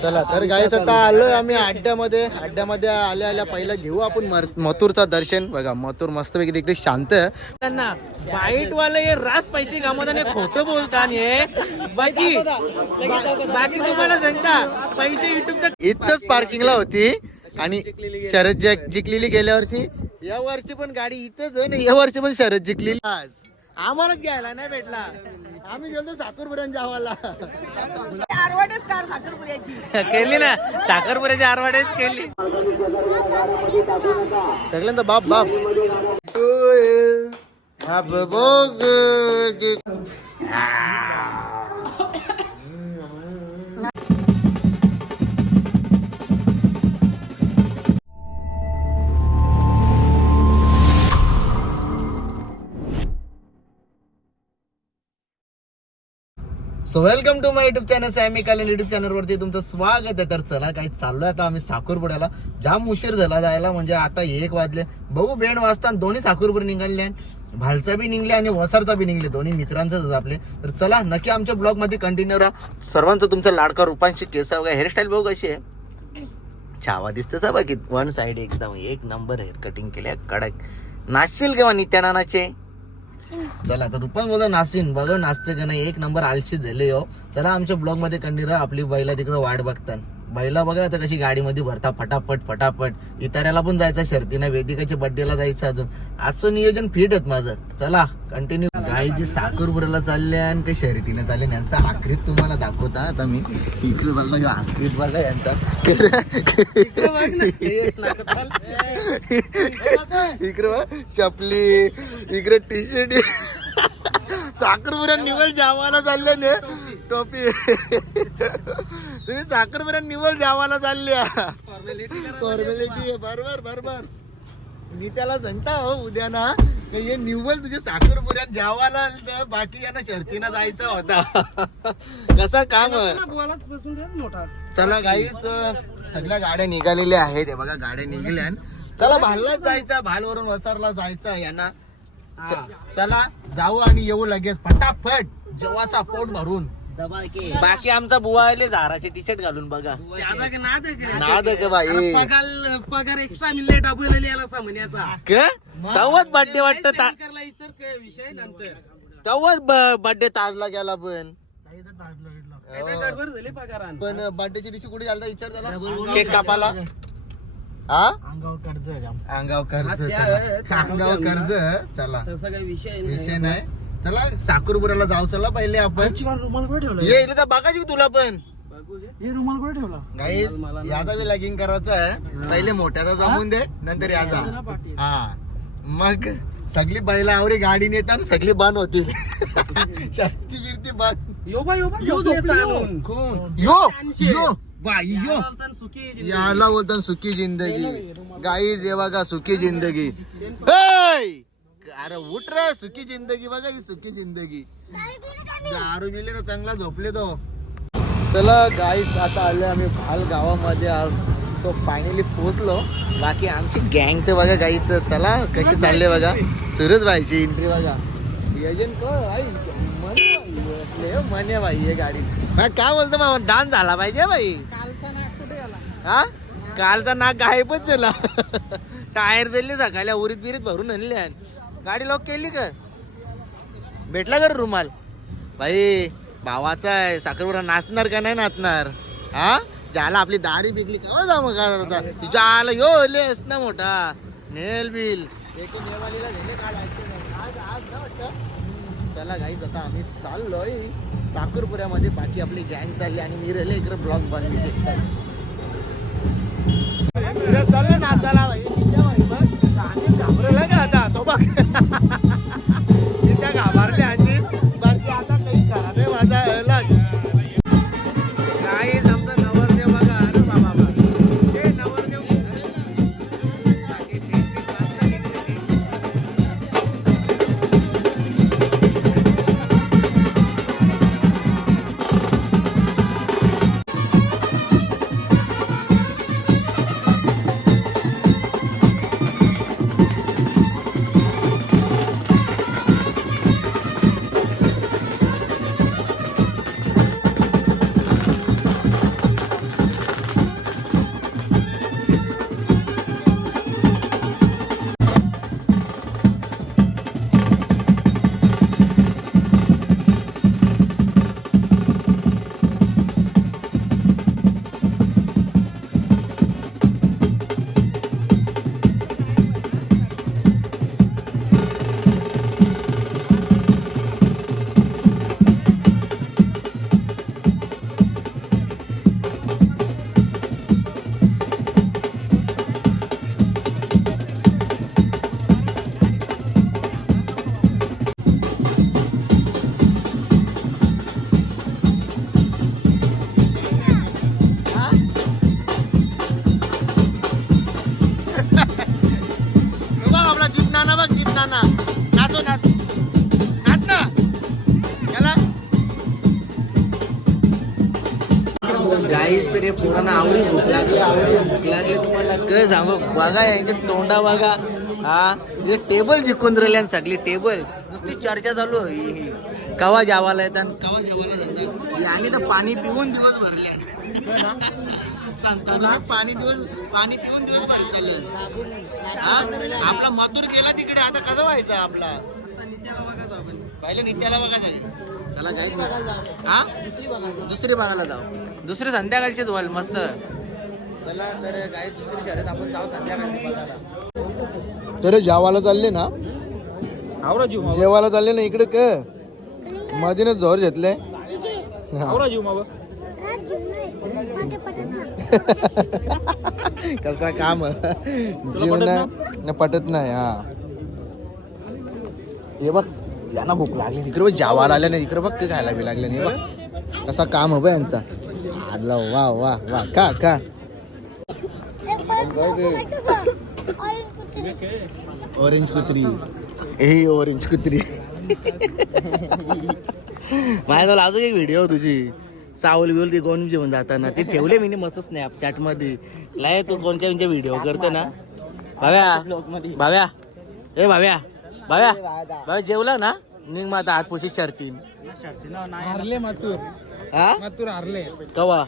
चला तर गाईच आता आलोय आम्ही अड्ड्यामध्ये. अड्ड्यामध्ये आल्या आल्या पहिलं घेऊ आपण मथुरचं दर्शन. बघा मथुर मस्तपैकी देखते शांत आहे. त्यांना बाईट वाले हे रास पैसे कामत आणि खोटं बोलतात हे. बाकी बाकी तुम्हाला सांगता पैसे युट्यूबच्या इथंच पार्किंगला होती. आणि शरद जिंकलेली गेल्या वर्षी या वर्षी पण गाडी इथंच आहे ना. या वर्षी पण शरद जिंकलेली. आज. आम्हालाच घ्यायला नाही भेटला. आम्ही गेलो साखरपुऱ्यां जावाला. आरवाडेच कार साखरपुऱ्याची केली ना साखरपुऱ्याची आरवाडेच केली. सगळ्यांचा बाप बाप. बाप बघ. So welcome to my YouTube channel Sammy कालन युट्यूब चॅनलवरती तुमचं स्वागत आहे. तर चला काही चाललोय आता आम्ही साखरपुड्याला. जाम उशीर झाला जायला म्हणजे आता एक वाजले. बघू बेंड वाजता दोन्ही साखरपुडे निघाले भालचा बी निघले आणि वसारचा बी निघले. दोन्ही मित्रांचंच आपले. तर चला नक्की आमच्या ब्लॉगमध्ये कंटिन्यू राहा. सर्वांचं तुमचा लाडका रूपांशी केस वगैरे हेअरस्टाईल बघू कशी आहे. छावा दिसते सा बाकी वन साईड एकदम एक नंबर हेअर कटिंग केले कडक. नाचशील केव्हा नित्यानानाचे? चला तर रुपन बोला नासीन बघा नाचते का नाही? एक नंबर आलशी झाले हो. चला आमच्या ब्लॉगमध्ये कंटिन्यू आपली बैला तिकडे वाट बघतात बैला बघा आता कशी गाडीमध्ये भरता फटाफट फटाफट. इतार्याला पण जायचं शर्तीनं वेदिकाच्या बड्डेला जायचं अजून. आजचं नियोजन फिट होत माझं. चला कंटिन्यू गायची साखरपुराला चालले आणि काही शर्यतीनं चालले यांचा आखरीत तुम्हाला दाखवता. आता मी इकडे बघा आखरीत बघा यांचा. इकडे चपली इकडे टी शर्ट साखरपुऱ्या निवड जावाला चालले ने. टोपी. तुम्ही साखरपुऱ्या निवल जावाला चालल्या. फॉर्मॅलिटी बरोबर बरोबर. मी त्याला सांगता हो उद्या ना हे निव्वल तुझे साखरपुऱ्यात जावाला तर बाकी यांना शर्तीनं जायचा होता. कसा काम? चला गाईस सगळ्या गाड्या निघालेल्या आहेत. हे बघा गाड्या निघाल्या. चला भाललाच जायचं भालवरून वसारला जायचं यांना. चला जाऊ आणि येऊ लगेच. फटाफट जेवाचा पोट भरून. बाकी आमचा बुवा आले झाराचे टी शर्ट घालून बघा. नाद का? बाई? पगार पगार एक्स्ट्रा मिळले डबल याला सामान्याचा. क? तवाच बर्थडे वाटत करला इतर काय विषय नंतर? तवाच बर्थडे ताजला गेला पण. पगारान? पण बर्थडेच्या दिवशी कुठे झाला विचार झाला केक कापाला हा अंगावर कर्ज अंगाव कर्ज हा, अंगाव कर्ज चला. तसा काही विषय विषय नाही. चला साखरपुऱ्याला जाऊ चला पहिले आपण. रुमाल कुठे ठेवला? ये तर बघायची तुला पण? हे रुमाल कुठे ठेवला? नाही. याचा बी लॅगिंग करायचं आहे. पहिले मोठ्याचा जमून दे नंतर याचा. हा. मग सगळी बैला आवरी गाडी नेतात सगळी बाण होतील. शक्ती बिरती बाण यो बा यो बा ताणून. कोण यो. यो. बाई यो. चालताना सुखी जिंदगी. याला बोलतात सुखी जिंदगी. गाई जे बघा सुखी जिंदगी. हेय! अरे उठ रे सुखी जिंदगी बघा ही सुखी जिंदगी. दारू बिले ना चांगला झोपले तो. चला गाईस आता आले आम्ही भाल गावामध्ये आ- तो फायनली पोचलो बाकी आमची गँग ते बघा गाईच चला कशी चालले बघा. सुरज भाईची एंट्री बघा. आई मने बाई असले, हो, हे गाडी. काय बोलतो मामा? डान्स झाला पाहिजे बाई हा? कालचा नाक गायबच झाला. टायर दिले सकाळी उरीत बिरीत भरून आणले गाडी लॉक केली का? भेटला का रे रुमाल? भाई भावाचा आहे. साखरपुरा नाचणार का नाही नाचणार? हा? ज्याला आपली दारी बिकली का जा मग होता? तुझ्या आला यो लेस ना मोठा. नेल बिल. चला गाईच आता आम्ही चाललोय साखरपुऱ्यामध्ये बाकी आपली गँग चालली आणि मी रेले इकडे ब्लॉग बनवली चालले नाचायला ना बघ दीप नाना. नाचो नाच. नाच ना. चला गाईस तर हे पोरांना आवडी भूक लागली आवडी भूक लागली. तुम्हाला काय सांगू? बघा यांचे तोंडा बघा हा? हे टेबल जिंकून राहिले सगळी टेबल नुसती चर्चा चालू ही कवा जावाला येतात कवा जेवायला जातात. आणि तर पाणी पिऊन दिवस भरले सांगताना हो पाणी दिवस पाणी पिऊन दिवस भर चाललं आपला मथुर गेला तिकडे आता कसं व्हायचं आपला? पहिले नित्याला बघा जाईल चला काय हा? दुसरी बघायला जाऊ. दुसरी संध्याकाळचीच व्हाल मस्त. चला तर काय दुसरी शर्यत आपण जाऊ संध्याकाळची बघायला. तर जेवायला चालले ना? आवरा जीव जेवायला चालले ना इकडे क मधीनच जोर घेतले आवरा जीव मावा कसा काम? जीवन पटत नाही. हा. हे बघ यांना भूक लागली. तिकडे बघ जेवायला आल्या नाही. इकडे बघ ते खायला बी लागले नाही. बघ कसा काम हवं यांचा. आडला वा वा वा. का का ऑरेंज कुत्री. ए ऑरेंज कुत्री. माझ्याजवळ अजून एक व्हिडिओ तुझी. सावल बिवल ती कोण घेऊन जाताना. ते ठेवले मी मस्त स्नॅपचॅटमध्ये. लय तू कोणत्या कोणत्या व्हिडिओ करतो ना. भाव्या भाव्या. ए भाव्या भाव्या. भाव्या जेवला ना? निघ मग आता हातपोशी शर्तीन. हारले मातूर. हा? मातूर हारले. कवा?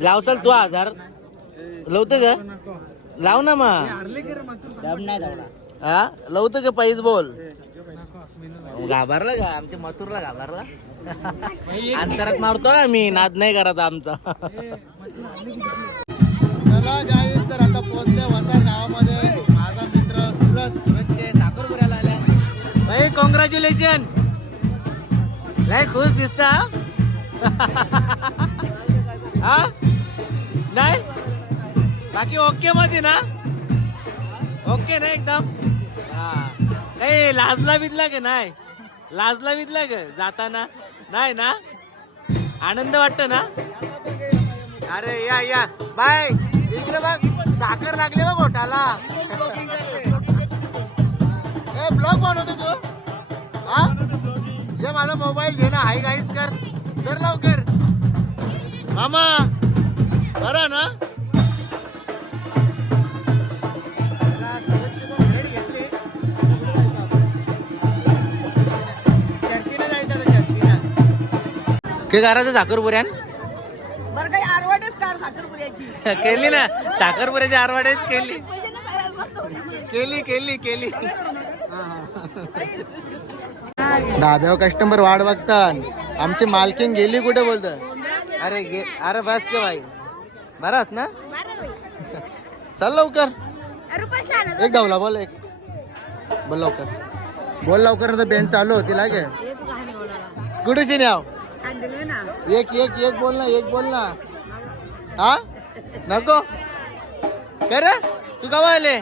लावसाल तू हजार लवतं का? लाव ना मग. हा? लवतं का पैस बोल? घाबरला का? आमच्या मथुरला घाबरला? अंतरात मारतो ना नाद नाही करत आमचा. चला ज्यावेळेस तर आता पोहोचले वसा गावामध्ये. माझा मित्र सुरज सुरजचे साखरपुऱ्याला आल्या. भाई कॉंग्रॅच्युलेशन लय खुश दिसता हा? नाही? बाकी ओके मध्ये ना? ओके ना एकदम? हा. नाही लाजला बिजला का नाही? लाजला बिजला का जाताना? नाही ना? आनंद वाटतो ना? अरे या या. बाय. इकडे बघ. साखर लागले बघ ओटाला ए ब्लॉग बनवतो तू? हा? जे माझा मोबाईल घे ना हाय गाईच कर. कर लवकर. मामा बरं ना? काय करायचं साखरपुऱ्यान बरं काही आरवाडच कार साखरपुऱ्याची केली ना. साखरपुऱ्याची आरवाडेच केली. केली केली केली धाब्यावर कस्टमर वाट बघतात आमची मालकीन गेली कुठे बोलत? अरे गे अरे बस के भाई. बराच ना? चल लवकर. एक धावला बोल एक. बोल लवकर. बोल लवकर बेंच चालू होती लागे. कुठेची न्याव? एक एक एक बोल ना एक बोल ना हा? नको? कर तू कवा आले?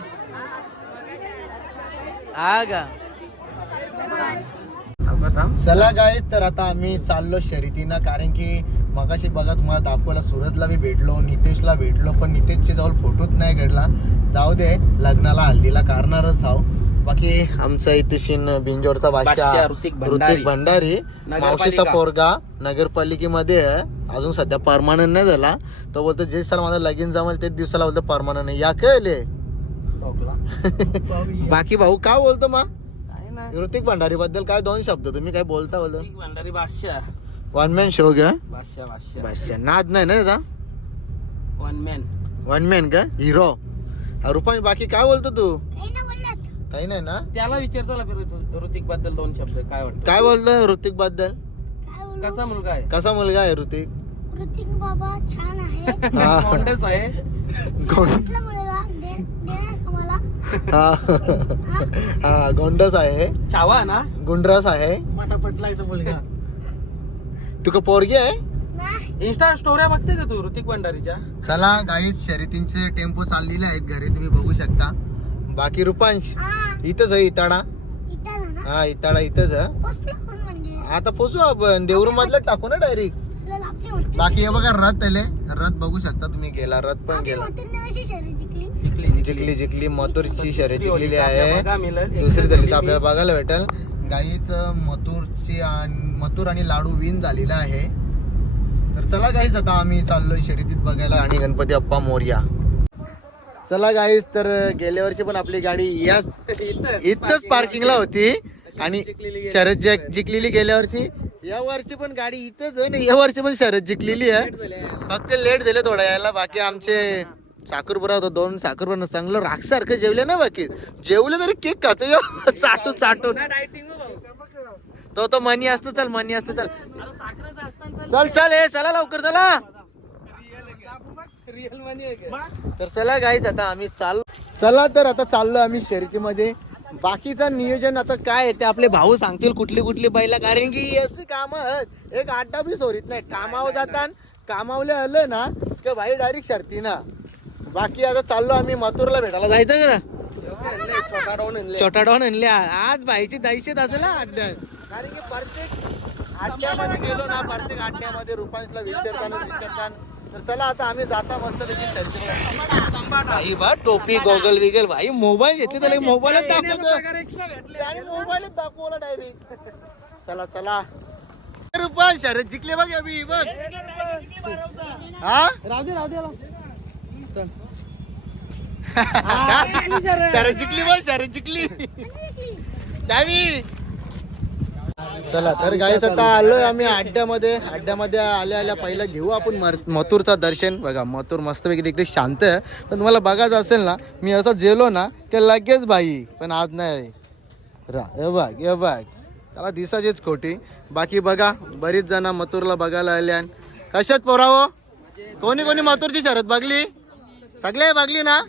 हा का? चला गाईस तर आता आम्ही चाललो शर्यतीनं कारण की मगाशी बघा तुम्हाला दाखवायला सूरजला बी भेटलो नितेशला भेटलो पण नितेशचे जवळ फोटोच नाही घडला. जाऊ दे लग्नाला हल्दीला करणारच आहो. बाकी आमचा इथे शिन बिंजोरचा बादशाह ऋतिक भंडारी. ऋतिक भंडारी. नगरपालिका. मावशीचा पोरगा नगरपालिकेमध्ये अजून सध्या परमानंट नाही झाला. तो बोलतो जे सर माझं लगीन जमेल तेच दिवसाला बोलतो परमानंट नाही. या कळले. बाकी भाऊ काय बोलतो मग ऋतिक भंडारी बद्दल काय दोन शब्द? तुम्ही काय बोलता बोलतो? भंडारी बादशाह. वन मॅन शो बादशाह बादशाह. बस नाद नाही ना त्याचा? वन मॅन वन मॅन का? हिरो रुपानी बाकी काय बोलतो तू? काही नाही ना? त्याला विचारतो ना ऋतिकबद्दल दोन शब्द काय वाटतं? काय बोलतो ऋतिकबद्दल? कसा मुलगा आहे? कसा मुलगा आहे ऋतिक? ऋतिक बाबा छान आहे. हा. आहे. हा. हा. गोंडस आहे. छावा ना? गुंडरस आहे. पटापटला इथं मुलगा. तुका पोरगी आहे? इंस्टा स्टोऱ्या बघते का तू ऋतिक भंडारीच्या? चला गाईच शर्यतींचे टेम्पो चाललेले आहेत. घरी तुम्ही बघू शकता. बाकी रुपांश. इथंच आहे इताडा? हा इताडा इथंच म्हणजे. आता पोचू आपण. देऊर मधलं टाकू ना डायरेक्ट बाकी हे बघा रथ आले रथ बघू शकता तुम्ही गेला रथ पण गेला. जिंकली. जिंकली मथुरची शर्यत जिंकलेली आहे. दुसरी एकशे झाली तर कमी आपल्याला. बघायला भेटेल. गाईच मथुरची आणि मथुर आणि लाडू विन झालेला आहे. तर चला गाईस आता आम्ही चाललोय शर्यतीत बघायला आणि गणपती अप्पा मोर्या. चला गाईस तर गेल्या वर्षी पण आपली गाडी या इथंच पार्किंगला होती. आणि शरद जि- जिंकलेली गेल्या वर्षी. या वर्षी पण गाडी इथंच आहे आणि या वर्षी पण शरद जिंकलेली आहे. फक्त लेट झाले थोडा यायला. बाकी आमचे साखरपुरा होता दोन साखरपुरा चांगलं राखसारखं जेवले ना बाकी. जेवले तरी केक खातो. यो चाटून चाटून. तो तो मनी असतो चल मनी असतो चल. चल चल ए चला लवकर चला? तर चला गाईच आता आम्ही चाल चला तर आता चाललो आम्ही शर्यतीमध्ये. बाकीचं नियोजन आता काय आहे ते आपले भाऊ सांगतील कुठली कुठली बैला कारण की असे काम एक आड्डा बी सोरीत नाही. कामावर जातात कामावले आलं ना की भाई डायरेक्ट शर्ती ना बाकी आता चाललो आम्ही मथुरला भेटायला. जायचं का? छोटा डॉन आणले. आज भाईची दाईशेत असेल ना अड्ड्या कारण की प्रत्येक अड्ड्यामध्ये गेलो ना प्रत्येक अड्ड्यामध्ये रुपांशला विचारताना विचारताना तर चला आता आम्ही जाता मस्त बा टोपी गॉगल विगल भाई मोबाईल घेतले त्याला मोबाईलच दाखवतो त्याने मोबाईलच दाखवला डायरेक्ट चला चला. शरद जिंकले बघ अभि बघ. हा? राहू दे राहू दे. शरद जिंकली बघ शरद जिंकली. दहावी चला तर गाईच आता आलोय आम्ही अड्ड्यामध्ये. अड्ड्यामध्ये आल्या आल्या पहिलं घेऊ आपण मथुरचा दर्शन. बघा मथुर मस्तपैकी एकदम शांत आहे. पण तुम्हाला बघायचं असेल ना मी असं जेलो ना की लगेच बाई. पण आज नाही. रा हे बघ ये बघ. त्याला दिसायचीच खोटी. बाकी बघा बरीच जण मथुरला बघायला आल्या कशात पोरावं हो? कोणी कोणी मथुरची शरद बघली? सगळे बघली ना?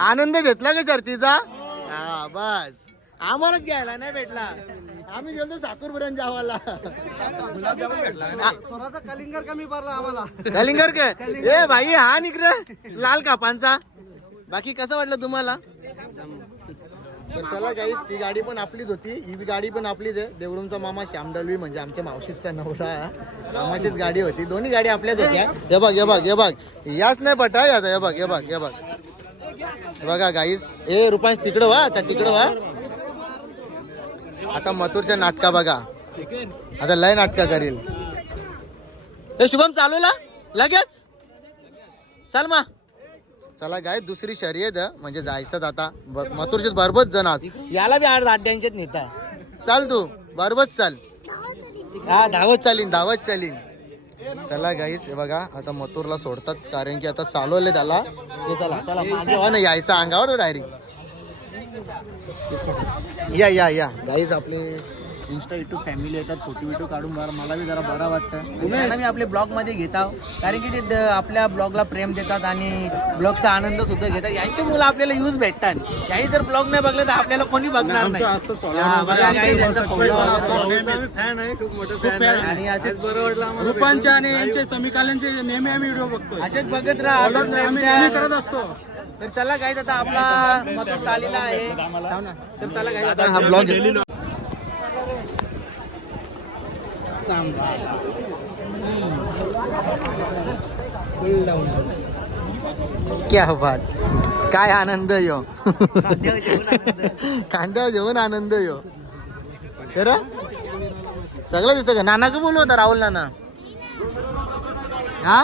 आनंद घेतला का शर्तीचा? हा बस. आम्हालाच घ्यायला नाही भेटला. आम्ही गेलो साखरपुऱ्यां जावाला. थोडासा कलिंगर कमी पडला आम्हाला. कलिंगर काय ए भाई हा निकडे लाल कापांचा. बाकी कसं वाटलं तुम्हाला? तर चला गाईस ती गाडी पण आपलीच होती. ही बी गाडी पण आपलीच आहे. देवरूमचा मामा श्याम डलवी म्हणजे आमच्या मावशीचा नवरा. मामाचीच गाडी होती. दोन्ही गाडी आपल्याच होत्या. हे बघ हे बघ हे बघ. याच नाही पटा याचा. हे बघ हे बघ हे बघ. बघा गाईस ए रुपांश तिकडं वा. आता तिकडं वा. आता मथुरच्या नाटका बघा. आता लय नाटका करील. हे शुभम चालू ला लगेच? चल मा चला गाय दुसरी शर्यत म्हणजे जायचं आता. मथुरचे बरोबर जण आज. याला बी आठ अड्ड्यांचेच नेता चाल तू. बरोबर चाल. हा धावत चालीन धावत चालीन. चला गाईच बघा. आता मथुरला सोडतात कारण की आता चालवले त्याला. चला चला मागे. हो ना यायचं अंगावर डायरेक्ट या या या. गाईज आपले इन्स्टा युट्यूब फॅमिली येतात फोटो बिटो काढून बरं मला बी जरा बरं वाटतं. त्यांना मी आपले ब्लॉगमध्ये घेत. आहो कारण की ते द- आपल्या ब्लॉगला प्रेम देतात आणि ब्लॉगचा आनंद सुद्धा घेतात. यांची मुलं आपल्याला यूज भेटतात. याही जर ब्लॉग नाही बघले तर आपल्याला कोणी बघणार नाही. हा, बघा guys, यांचा follower असतो. फॅन आहे. खूप मोठं फॅन आहे. आणि असेच बरं वाटलं आम्हाला रुपांच्या आणि यांचे समीकालांचे नेहमी आम्ही व्हिडिओ असेच बघत राहा. असंच प्रेम द्या. नेहमी करत असतो. तर चला गाईज आता आपला मत चाललेला आहे. तर चला गाईज आता हा ब्लॉग क्या बात. काय आनंद यो. कांद्यावर जेवण आनंद. यो. खरं सगळं दिसतं का? नाना का बोलू होता राहुल नाना. हा?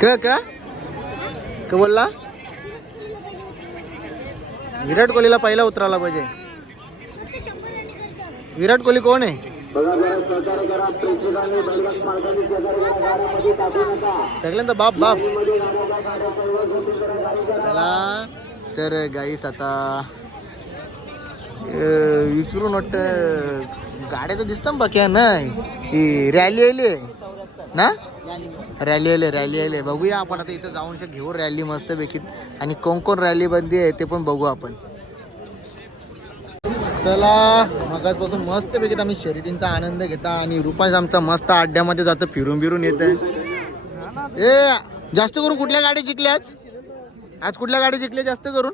क का? क बोलला? विराट कोहलीला पहिला उतरायला पाहिजे. विराट कोहली कोण आहे? सगळ्यांचा बाप बाप. चला तर गाईस आता विचारून वाटतं गाड्या तर दिसतात बाकी नाही. ही रॅली आली ना? रॅली आले रॅली आले. बघूया आपण आता इथं जाऊन घेऊ रॅली मस्त पैकी आणि कोण कोण रॅली बंदी आहे ते पण बघू आपण. चला मगाचपासून मस्त पैकी आम्ही शर्यतींचा आनंद घेता आणि रुपाश आमचा मस्त अड्ड्यामध्ये जातं फिरून बिरून येत ए जास्त करून कुठल्या गाडी जिंकल्या आज? आज कुठल्या गाडी जिंकल्या जास्त करून?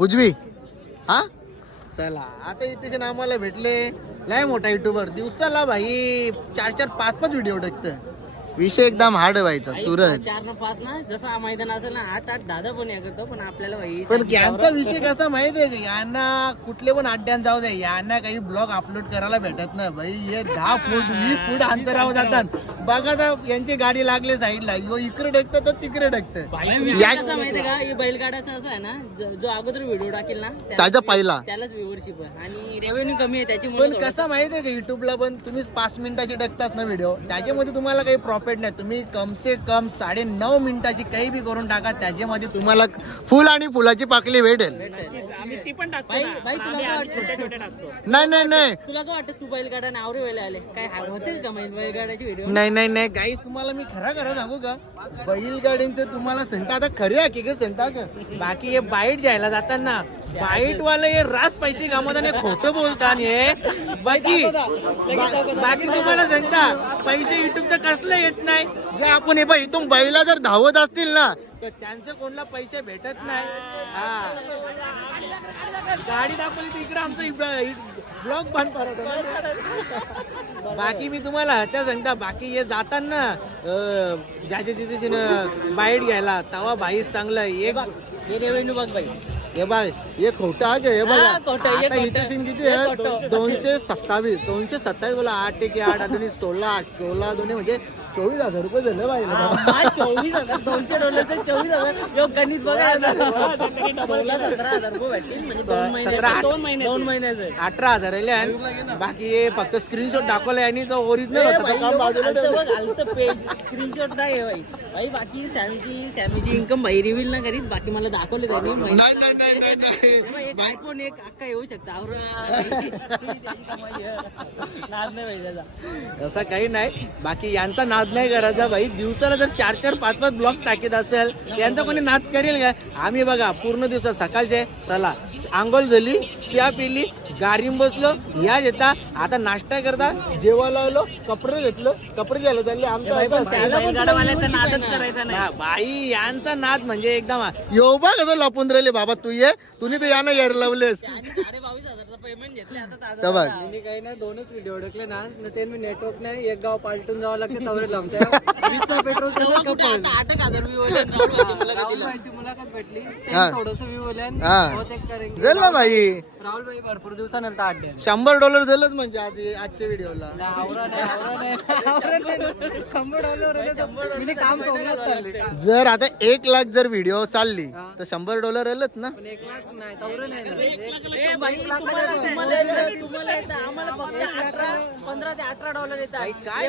उजवी. हा? चला आता इथे आम्हाला भेटले. लय मोठा युट्यूबर दिवसाला भाई चार चार पाच पाच व्हिडिओ टाकतं विषय एकदम हार्ड व्हायचा सूरज. चार ना पाच ना जसं हा मैदान असेल ना आठ आठ दादा पण या करतो पण आपल्याला भाई पण यांचा विषय कसा माहितीये का? यांना कुठले पण अड्ड्यात जाऊ दे यांना काही ब्लॉग अपलोड करायला भेटत नाही. भाई हे दहा फूट वीस फूट अंतरावर जातात. बघा तर यांची गाडी लागली साईडला. यो इकडे डकतं तर तिकडे कसं माहितीये का? हे बैलगाड्याचं असं आहे ना ज- जो अगोदर व्हिडिओ टाकेल ना त्या- त्याचा पहिला. त्यालाच व्ह्युअरशिप आहे. आणि रेव्हेन्यू कमी आहे पण त्याच्यामुळे कसं माहितीये का? युट्यूबला पण तुम्ही पाच मिनिटाची टाकताच ना व्हिडिओ त्याच्यामध्ये तुम्हाला काही प्रॉफिट नाही. तुम्ही कम से कम साडे नऊ मिनिटाची काही बी करून टाका त्याच्यामध्ये तुम्हाला फुल आणि फुलाची पाकली भेटेल. ती पण टाकतो बाई तुला काय वाटतं? नाही नाही नाही. तुला काय वाटतं? तू बैलगाडा नावरे वेळेला आले. काय हा- होतील का बैल- बैलगाड्याची व्हिडिओ नाही नाही नाही. गाईस तुम्हाला मी खरं खरं सांगू का? बैलगाडींचं तुम्हाला सांगता आता खरे आहे की सांगता का बाकी हे बाईट घ्यायला जाताना. बाईट वाले हे रास पैसे कामत आणि खोटं बोलतात हे. बाकी बा- बाकी तुम्हाला सांगता पैसे युट्यूबचं कसलं येत नाही जे आपण हे इथून बैला जर धावत असतील ना तर त्यांचं कोणाला पैसे भेटत नाही हा गाडी दाखवली तर इकडे आमचं ब्लॉग बंद करत बाकी मी तुम्हाला त्या सांगता बाकी हे जाताना ज्याच्या तिथे बाईट घ्यायला तवा बाईच चांगलं. एक हे बघ बाई हे बघ हे खोटं आहे का? हे बघा. इथे किती आहे. दोनशे सत्तावीस दोनशे सत्तावीस बोला आठ एक आठ आठ सोळा आठ सोळा दोन्ही म्हणजे चोवीस हजार रुपये झाले पाहिजे हा, चोवीस हजार दोनशे डॉलर तर चोवीस हजार. गणित बघा सोळा सतरा हजार रुपये भेटतील म्हणजे दोन महिने सतरा, आठ. दोन महिने दोन महिन्याचं. अठरा हजार आले आणि बाकी हे फक्त स्क्रीनशॉट दाखवलंय आणि तो ओरिजिनल तो. स्क्रीनशॉट नाही आहे भाई भाई बाकी सॅमची सॅमीची इन्कम भाई रिव्हील ना करीत. बाकी मला दाखवले त्यांनी. नाही, नाही, नाही, नाही, नाही. मग एक आयफोन एक अक्का येऊ शकता. आवरा नाही त्याचा. काही नाही. बाकी यांचा नाद नाही करायचा भाई. दिवसाला जर चार चार पाच पाच ब्लॉक टाकीत असेल त्यांचा कोणी नाद करेल का? आम्ही बघा पूर्ण दिवसा सकाळचे चला. आंघोळ झाली चहा पिली गाडीम बसलो या येता आता नाश्ता करता. जेवायला आलो कपडे घेतलं कपडे घ्यायला चालले. आमचं असं असतं. बैलगाडावाल्याचा नादच करायचा नाही. ना, बाई यांचा नाद म्हणजे एकदम यो बा कसं लपून राहिले? बाबा तू ये. तुम्ही तर यानं यायला लावलेस. बघ. मी काही नाही दोनच व्हिडिओ अडकले ना. ते मी नेटवर्क नाही. एक गाव पालटून जावं लागते तवरे वीसचा पेट्रोल. मुलाखत भेटली. थोडस हा. करेंगे झालं ना भाई? राहुल भाई भरपूर दिवसानंतर अड्डे शंभर डॉलर झालंच म्हणजे आज आजच्या व्हिडिओला. जर आता एक लाख जर व्हिडिओ चालली तर शंभर डॉलर आलंच ना? पंधरा ते अठरा डॉलर येतात. काय-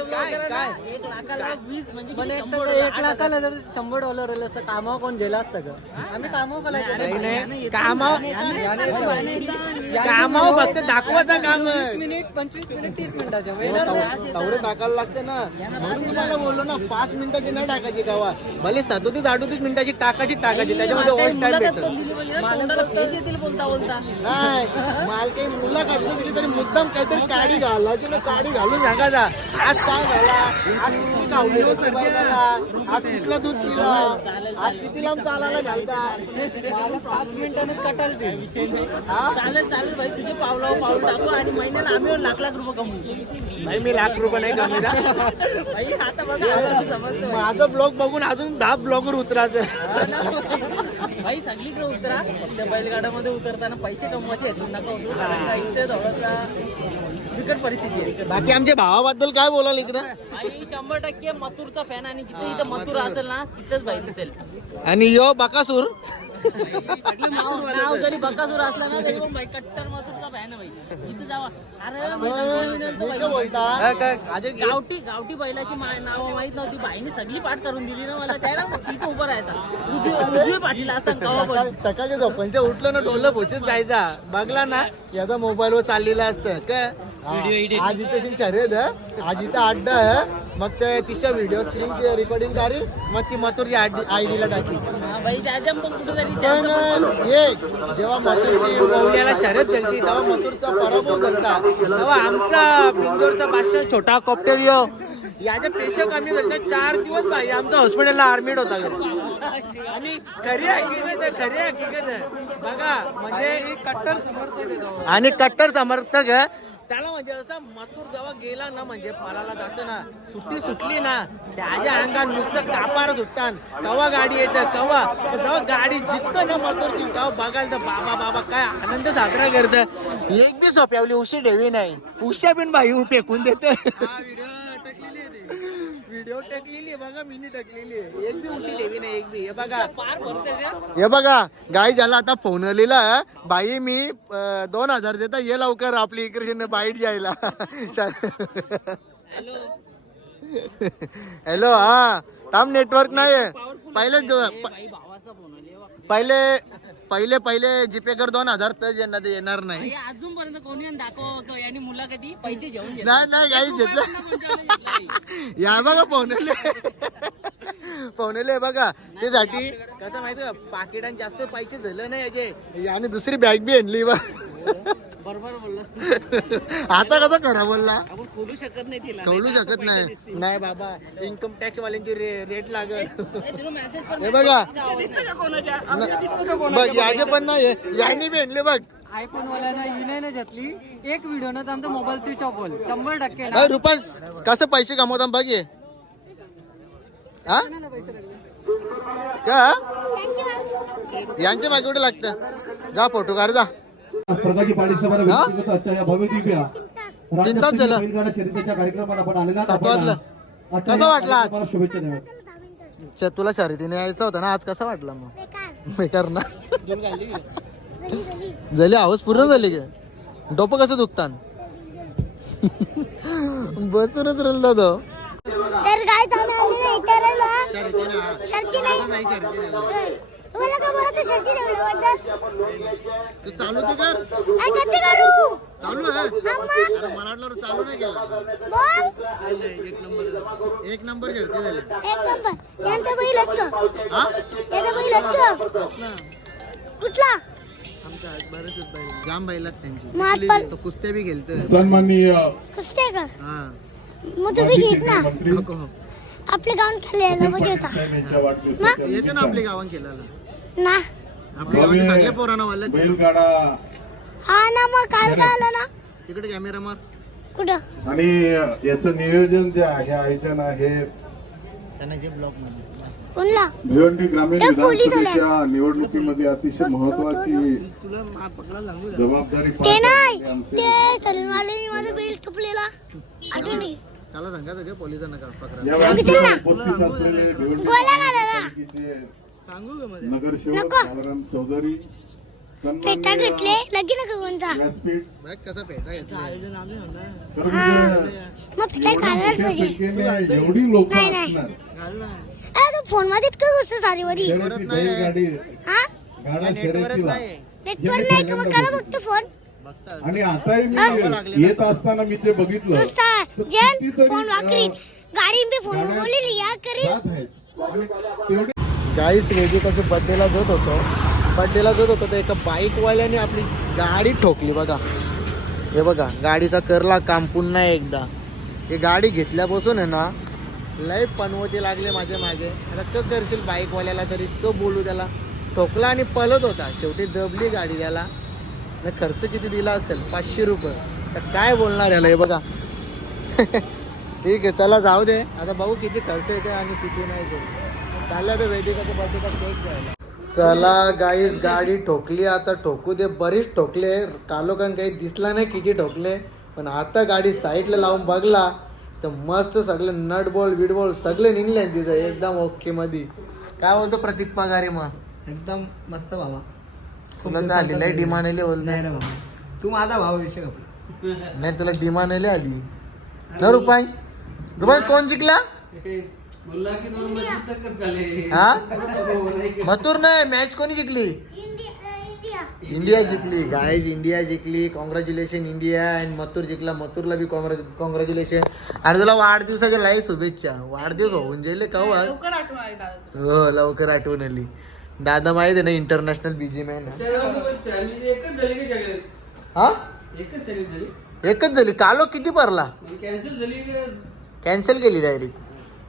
काय- एक लाखाला म्हणजे जर शंभर डॉलर आलं असतं कामावर कोण गेला असतं का आम्ही कामावर करायचं नाही कामाव कामाव फक्त दाखवायचं काम मिनिट पंचवीस मिनिट तीस मिनिटाच्या नाही. तेवढं टाकायला लागते ना. म्हणून तुम्हाला बोललो ना पाच मिनिटाची नाही टाकायची गावा भले सदोतीस अडोतीस मिनिटाची टाकायची टाकायची. त्याच्यामध्ये ऑल टाइम बोलता नाही माल काही मुलाखत नाही दिली तरी मुद्दाम काहीतरी काडी घालायची ना काडी घालून सांगायचा. आज काय झाला? आज किती गावली? आज कुठलं दूध पिलं? आज किती लांब चालायला घालता? पाच मिनिटानं कटाल ते विषय नाही. चालेल चालेल भाई तुझे पावलावर पाऊल टाकू आणि महिन्याला आम्ही लाख लाख रुपये कमवू. नाही मी लाख रुपये नाही कमी भाई आता बघा समजतो माझं ब्लॉग बघून अजून दहा ब्लॉगवर उतरायचं. भाई सगळीकडे उतरा. त्या बैलगाड्यामध्ये उतरताना पैसे कमवायचे आहेत नका. उतरू इथे थोडासा बिकट परिस्थिती आहे. बाकी आमच्या भावाबद्दल काय बोलाल इकडं? शंभर टक्के मथुरचा फॅन आणि जिथे इथं मथुर. असेल ना तिथेच भाई दिसेल. आणि यो बकासूर? नाव जरी बकासूर असला ना तरी पण कट्टर मथुरचा फॅन आहे भाई? जिथे जावा. अरे गावठी गावठी बैलाची मा- नावं माहीत नव्हती. बाईने सगळी पाठ करून दिली ना मला. त्याला तिथे उभं राहायचा. उजवी पाठीला सकाळ- झोपांच्या उठलं ना डोलं भोचत जायचा. बघला ना याचा मोबाईल वर चाललेला असतं. काय? आज इथे ती शर्यत आज इथं अड्डा आहे मग ते तिच्या व्हिडिओ स्क्रीन रेकॉर्डिंग झाली मग ती मथुरची आय ला टाकली. पण एक जेव्हा मथुरची मौल्याला शर्यत झाली तेव्हा मथुरचा पराभव झाला. तेव्हा आमचा पिंजोरचा बादशाह छोटा कॉप्टर यो. याच्या पेशा कमी झालं चार दिवस भाई आमचा हॉस्पिटलला ऍडमिट होता. आणि खरी हकीकत आहे खरी हकीकत आहे. बघा म्हणजे कट्टर समर्थक. आणि कट्टर समर्थक आहे. त्याला म्हणजे असं मथुर जेव्हा गेला ना म्हणजे पळाला जातो ना सुट्टी सुटली ना त्याच्या अंगात नुसतं कापार सुटतात. तवा गाडी येतं तवा जेव्हा गाडी जिंकतं ना मथुरची तेव्हा बघायला तर बाबा बाबा काय आनंद साजरा करतं. एक बी सोप्यावली उशी ठेवी नाही. उशा बिन बाई फेकून देते. व्हिडिओ टाकलेली आहे बघा मिनी टाकलेली आहे. एक बी उशी ठेवी नाही एक बी. हे बघा. हे बघा गाय ज्याला आता फोन आलेला आहे, बाई मी अं, दोन हजार देता ये लवकर आपली इकडे बाईट जायला हॅलो हॅलो हा. थांब नेटवर्क नाही पहिले ज- प- भाई भावाचा फोन आले वा. पहिले पहिले पहिले जीपे कर दोन हजार तर ते येणार नाही. भाई अजूनपर्यंत कोणी दाखवतो? यांनी मुलाखती पैसे घेऊन. नाही घेतलं? या बघा पाहुणेले. पाहुणेले बघा. ते साठी कसं माहिती पाकिटात जास्त पैसे झाले नाही याचे. आणि दुसरी बॅग बी आणली बा. बरोबर बोललास आता कसं खरा बोलला? खोलू शकत नाही तिला तर शकत नाही. नाही बाबा इन्कम टॅक्स वाल्यांची रेट लागल. हे बघा. दिसतं का कोणाच्या? आमच्या दिसतं का बघ याचे पण नाही यांनी आणले बघ. आयफोन वाल्यानं विनयने घेतली एक व्हिडिओ न आमचा मोबाईल स्विच ऑफ होईल. शंभर टक्के ना? अरे रुपांश कसं पैसे कमवतात बघ ये हा? का? यांच्या मागे कुठे लागतं? जा फोटो काढ जा. व्यक्तिगत आजच्या या भव्य दिव्य. तीन तास झालं. सात वाजलं. कसं वाटलं आज? तुला शर्यतीने यायचं होतं ना आज कसा वाटला मग? बेकार. बेकार ना. गली. गली झाली आवाज पूर्ण झाली का. डोपं कसं दुखतान बसूनच रलतो तो. तर काय तुम्हाला का तर ठेवलं वाटतं तू चालू ते कर. काय कधी करू. चालू आहे. हा अरे मला वाटलं रे चालू नाही केला. बोल. एक नंबर खेळते झाले एक नंबर. यांचा बैल हा? याचा बैल कुठला? आमच्या जाम त्यांची. मग आपण तो कुस्त्या बी खेळतोय. सन्माननीय कुस्ते का? हा. मग तुम्ही घेत ना. मंत्री नको हो. आपल्या गावात खेळायला पाहिजे होता यांच्या वाढदिवसाच्या येते ना आपली गावान केलेला ना. आपल्या सगळे पोरांना वाले बैलगाडा. हा ना मग काल काय आलं ना. तिकडे कॅमेरा मार. कुठं? आणि याचं नियोजन जे आहे आयोजन आहे त्यांना जे ब्लॉक कोणला? भिवंडी ग्रामीण पोलीस. विधानसभेच्या निवडणुकीमध्ये अतिशय महत्वाची तुला मा- पकडा सांगू का? जबाबदारी ते नाही. आमचे. ते माझं त्याला सांगायचं का? पोलिसांना का पकडा या सांगितलं ना. उपस्थित असलेले भिवंडी गोळ्या घालायला सांगू का नगरसेवक नको. बालराम चौधरी पेटा सन्माननीय घेतले लगीन का कोणता कसा पेटा घेतला हा. म्हणजे? मग पेटा पाहिजे एवढी लोक नाही, अरे तू फोनमध्ये इतकं गोष्ट सारी वरी हा? गाडा नेटवर्क शर्यतीला. नाही. नेटवर्क नाही का? मग करा बघतो फोन. बघता आणि आताही मी येत असताना मी ते बघितलं. नुसता तर जेन कितीतरी, फोन गाडी मी बोलली या करी गाईस वेगळी कशी बड्डेला जात होतो. बड्डेला जात होतो तर एका बाईकवाल्याने आपली गाडी ठोकली बघा. हे बघा गाडीचा करला काम पुन्हा एकदा. हे गाडी घेतल्यापासून आहे ना लय पनवती लागले माझ्या मागे. आता क करशील बाईकवाल्याला तर इतकं बोलू त्याला. ठोकला आणि पळत होता. शेवटी दबली गाडी त्याला. खर्च किती दिला असेल? पाचशे रुपये. तर काय बोलणार याला हे बघा. ठीक आहे चला जाऊ दे. आता बघू किती खर्च येते आणि किती नाही ते चाललं तर वैदिकाच्या बर्थडेचा केक घ्यायला चला गाईस गाडी ठोकली आता ठोकू दे. बरीच ठोकले. कालोखान काही दिसला नाही किती ठोकले. पण आता गाडी साईडला लावून बघला तर मस्त सगळे नट बॉल विडबॉल सगळे निघले तिथं एकदम ओके मध्ये काय बोलतो प्रतीक पगारे मग? एकदम मस्त बाबा तुला तर आली लय डिमांड बोलतो. नाही ना बाबा तू माझा भाव विषय नाही तुला डिमांड आली. ना रुपाई रुपाई कोण जिंकला? झाले. हा? मथुर नाही मॅच कोणी जिंकली? India India. इंडिया जिंकली. गाईज इंडिया जिंकली. Congratulation India. अँड मथुर जिंकला. मथुरला बी कॉंग्रॅच्युलेशन आणि तुला वाढदिवसाच्या लाईव्ह शुभेच्छा. वाढदिवस होऊन जाईल का हो? हो लवकर आठवण आली. दादा माहिती आहे ना इंटरनॅशनल बिझी मॅन एकच झाली की सगळे? हा? एकच झाली. एकच झाली. कालो किती भरला? कॅन्सल झाली का? कॅन्सल केली डायरेक्ट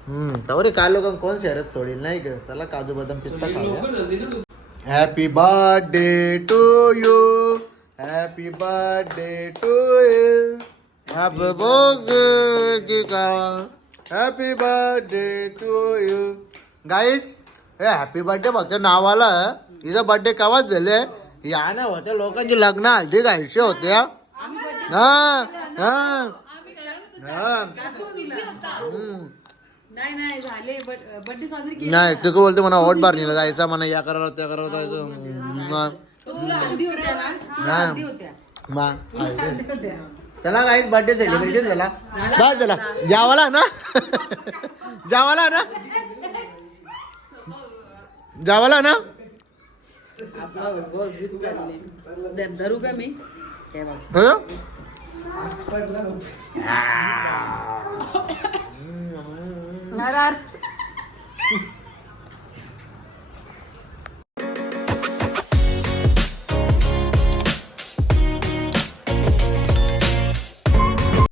तवरे कालो का कोण शहरात सोडेल? नाही का? चला काजू बदाम पिस्ता खाऊया. Happy birthday to you happy birthday to you happy birthday happy birthday to you guys हे हॅपी बर्थडे फक्त नावाला हिचा बर्थडे केव्हाच झाले? या ना होत्या लोकांची लग्न हल्दी गायचे होते हा. हा हा. हम्म. नाही नाही झाले. बर्थडे साजरी नाही तू काय बोलते म्हणा वोट बारणीला जायचं म्हणा या करायला त्या करायला जायचं. मग तुला होत्या ना? तुला हल्दी होत्या. मग हल्दी होत्या. चला काही बर्थडे सेलिब्रेशन झाला. बस झाला जावाला ना. जावाला ना. जावाला ना. आपला बस बस बीत चालले धरू का मी? हं? Narar.